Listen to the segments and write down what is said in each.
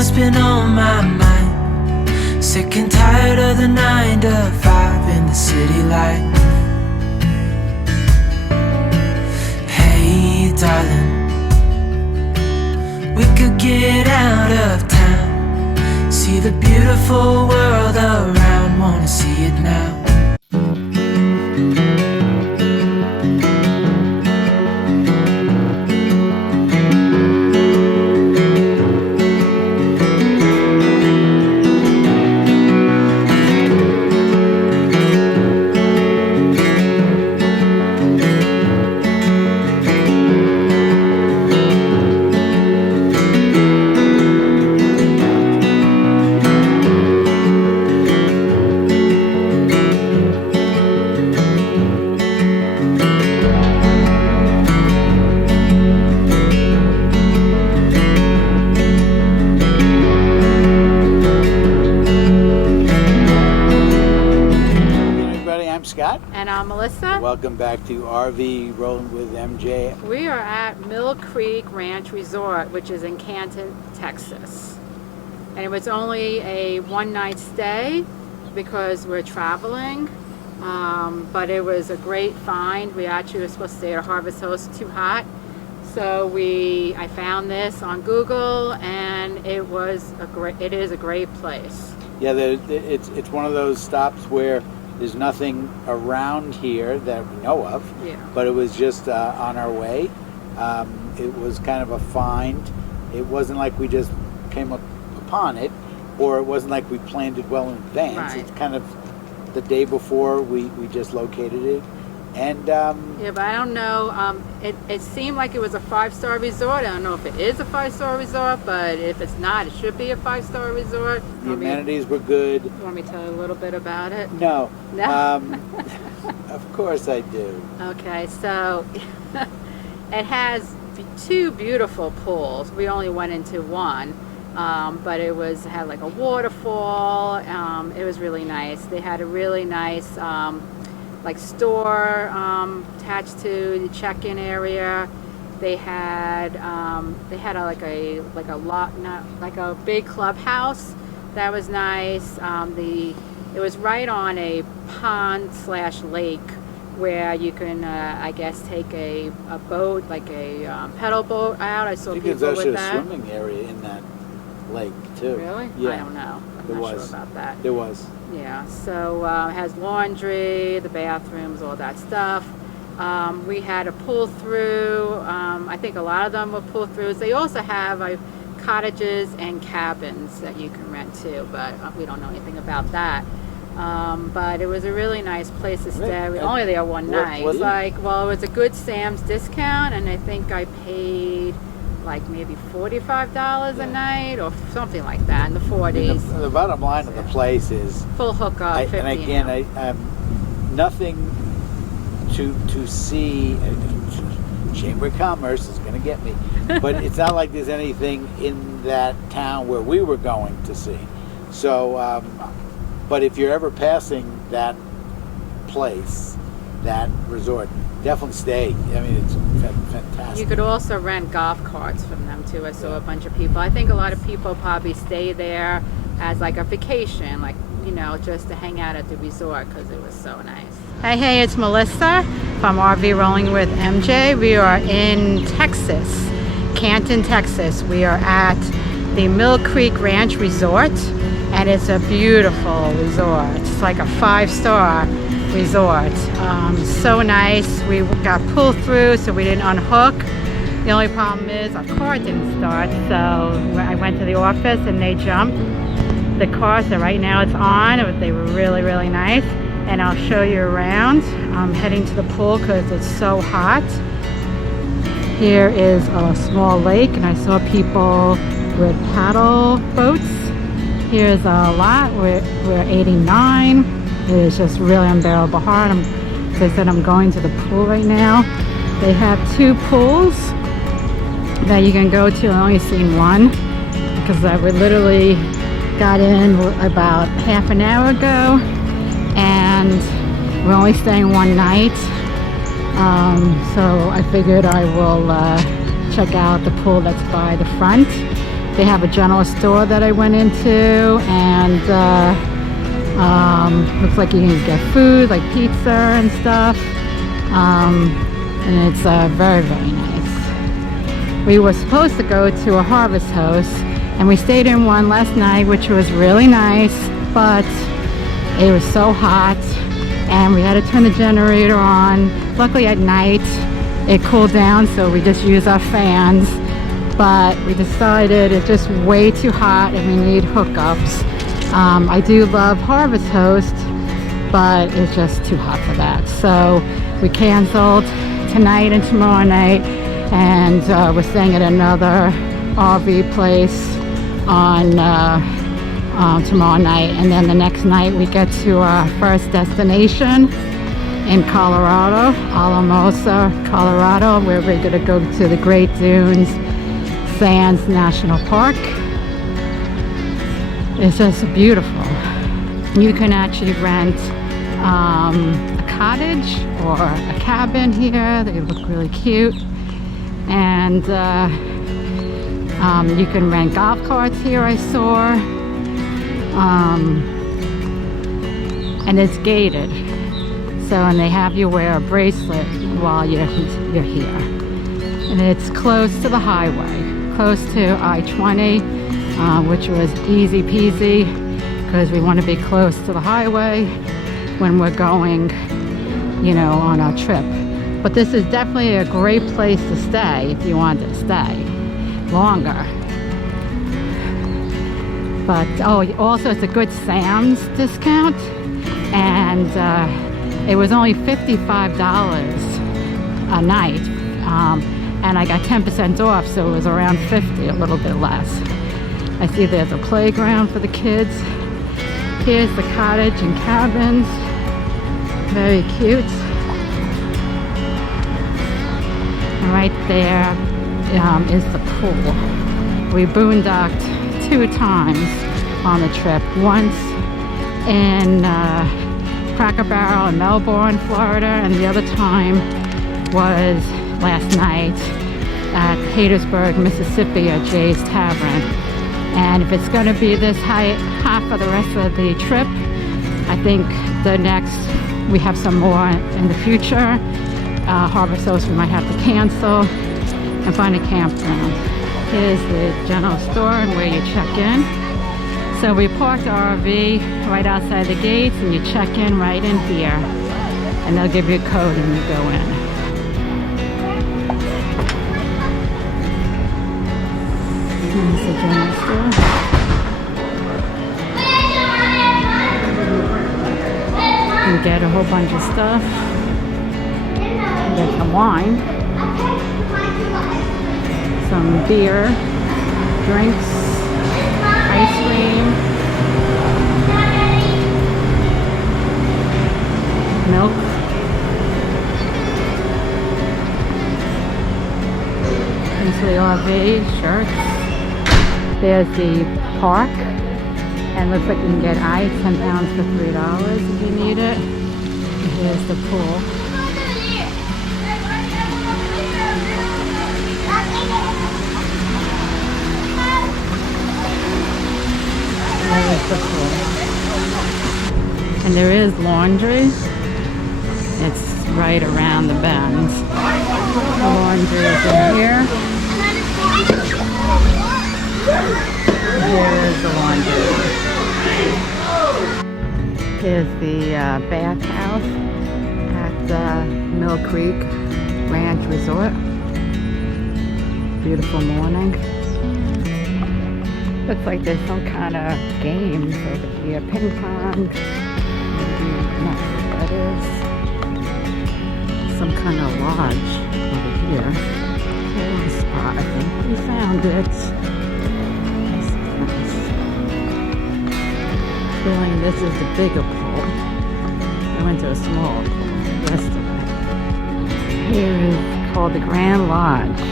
what's been on my mind. Sick and tired of the 9 to 5 in the city life. Hey darling, we could get out of town, see the beautiful world around, wanna see it now. And I'm Melissa. Welcome back to RV Rolling with MJ. We are at Mill Creek Ranch Resort, which is in Canton, Texas. And it was only a one-night stay because we're traveling, but it was a great find. We actually were supposed to stay at Harvest Host, too hot. So I found this on Google, and it is a great place. Yeah, it's one of those stops where there's nothing around here that we know of, but it was just on our way. It was kind of a find. It wasn't like we just came upon it, or it wasn't like we planned it well in advance. Right. It's kind of the day before we just located it. And yeah, but I don't know. It seemed like it was a 5-star resort. I don't know if it is a 5-star resort, but if it's not, it should be a 5-star resort. The amenities were good. You want me to tell you a little bit about it? No. No? Of course I do. Okay, so it has 2 beautiful pools. We only went into one, but it had like a waterfall. It was really nice. They had a really nice like store attached to the check-in area. They had a big clubhouse that was nice. It was right on a pond/lake where you can I guess take a boat, like a pedal boat out. I saw people with that. There's actually a swimming area in that lake too. Really? Yeah. I don't know. I'm not sure about that. There was. Yeah, so it has laundry, the bathrooms, all that stuff. We had a pull-through. I think a lot of them were pull-throughs. They also have cottages and cabins that you can rent too, but we don't know anything about that. But it was a really nice place to stay. We were only there one night. It was it was a Good Sam's discount, and I think I paid like maybe $45 a night or something like that, in the 40s. The bottom line of the place is full hookup. 50, and again, nothing to see. Chamber of Commerce is going to get me, but it's not like there's anything in that town where we were going to see. So, but if you're ever passing that place, that resort, definitely stay. I mean, it's fantastic. You could also rent golf carts from them too. I saw a bunch of people. I think a lot of people probably stay there as like a vacation, like, you know, just to hang out at the resort because it was so nice. Hey, it's Melissa from RV Rolling with MJ. We are in Texas, Canton, Texas. We are at the Mill Creek Ranch Resort, and it's a beautiful resort. It's like a 5-star resort. So nice. We got pulled through, so we didn't unhook. The only problem is our car didn't start, so I went to the office and they jumped the car, so right now it's on. They were really, really nice, and I'll show you around. I'm heading to the pool because it's so hot. Here is a small lake, and I saw people with paddle boats. Here's a lot. We're 89. It is just really unbearable hard. As I said, I'm going to the pool right now. They have 2 pools that you can go to. I only seen one because we literally got in about half an hour ago, and we're only staying one night. So I figured I will check out the pool that's by the front. They have a general store that I went into, and looks like you can get food like pizza and stuff, and it's very, very nice. We were supposed to go to a harvest house, and we stayed in one last night, which was really nice, but it was so hot and we had to turn the generator on. Luckily at night it cooled down, so we just used our fans, but we decided it's just way too hot and we need hookups. I do love Harvest Host, but it's just too hot for that, so we canceled tonight and tomorrow night, and we're staying at another RV place on tomorrow night, and then the next night we get to our first destination in Colorado, Alamosa, Colorado, where we're going to go to the Great Dunes Sands National Park. It's just beautiful. You can actually rent a cottage or a cabin here. They look really cute, and you can rent golf carts here, I saw. And it's gated, so, and they have you wear a bracelet while you're here, and it's close to the highway, close to I-20, which was easy peasy because we want to be close to the highway when we're going, you know, on our trip. But this is definitely a great place to stay if you want to stay longer. But oh, also it's a good Sam's discount, and it was only $55 a night, and I got 10% off, so it was around $50, a little bit less. I see there's a playground for the kids. Here's the cottage and cabins, very cute. And right there is the pool. We boondocked 2 times on the trip. Once in Cracker Barrel in Melbourne, Florida, and the other time was last night at Hattiesburg, Mississippi at Jay's Tavern. And if it's going to be this hot for the rest of the trip, I think we have some more in the future. Harvest Host we might have to cancel and find a campground. Here's the general store and where you check in. So we parked our RV right outside the gates, and you check in right in here, and they'll give you a code and you go in. Here's the general store. You get a whole bunch of stuff. You get some wine, some beer, drinks, ice cream, milk, into the RV, shirts. There's the park, and looks like you can get ice, 10 pounds for $3 if you need it. And here's the pool. And there is laundry. It's right around the bend. The laundry is in here. Here's the laundry. Here's the bathhouse at Mill Creek Ranch Resort. Beautiful morning. Looks like there's some kind of games over here. Ping pong. Maybe not sure what that is. Some kind of lodge over here. Here's the spot, I think. We found it. Nice. Feeling this is the bigger pool. I went to a smaller pool yesterday. Here is called the Grand Lodge.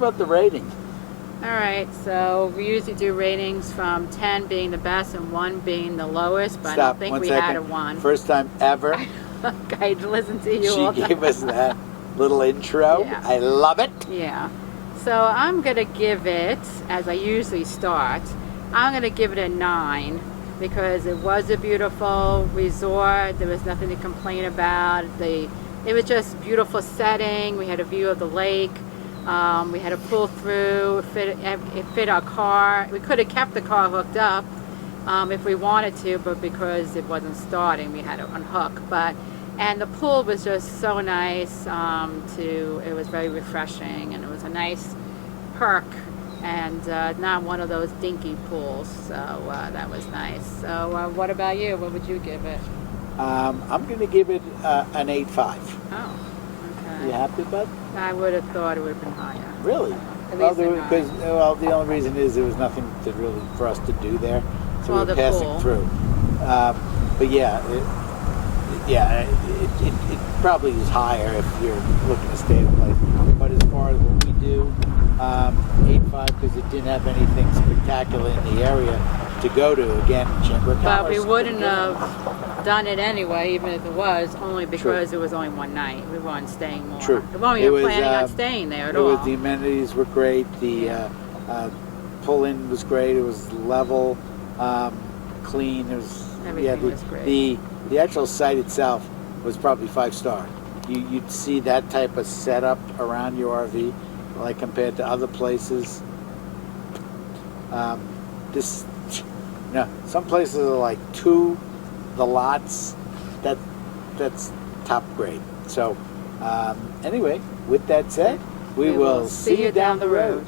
about the rating. All right, so we usually do ratings from 10 being the best and 1 being the lowest, but I don't think we had a 1. First time ever Okay, to listen to you all she gave us that little intro. Yeah. I love it. Yeah. So I'm going to give it, as I usually start, I'm going to give it a 9 because it was a beautiful resort. There was nothing to complain about. It was just beautiful setting. We had a view of the lake. We had a pull through. It fit our car. We could have kept the car hooked up if we wanted to, but because it wasn't starting, we had to unhook. And the pool was just so nice. It was very refreshing, and it was a nice perk, and not one of those dinky pools. So that was nice. So what about you? What would you give it? I'm going to give it an 8.5. Oh, okay. You happy, bud? I would have thought it would have been higher. Really? At Well, least a 9. because the only reason is there was nothing to really for us to do there, so Well, we were the passing pool. through. But yeah, it probably is higher if you're looking to stay in a place. But as far as what we do, 8.5 because it didn't have anything spectacular in the area to go to. Again, Chamber of But Commerce. we wouldn't have done it anyway, even if it was, only because True. it was only one night. We weren't staying more. True. We weren't It even was, planning on staying there at It all. was, the amenities were great. The pull-in was great. It was level, clean. It was Everything was great. The actual site itself was probably 5-star. You'd see that type of setup around your RV, like compared to other places. Some places are like 2, the lots. That's top grade. So anyway, with that said, we will see you down the road.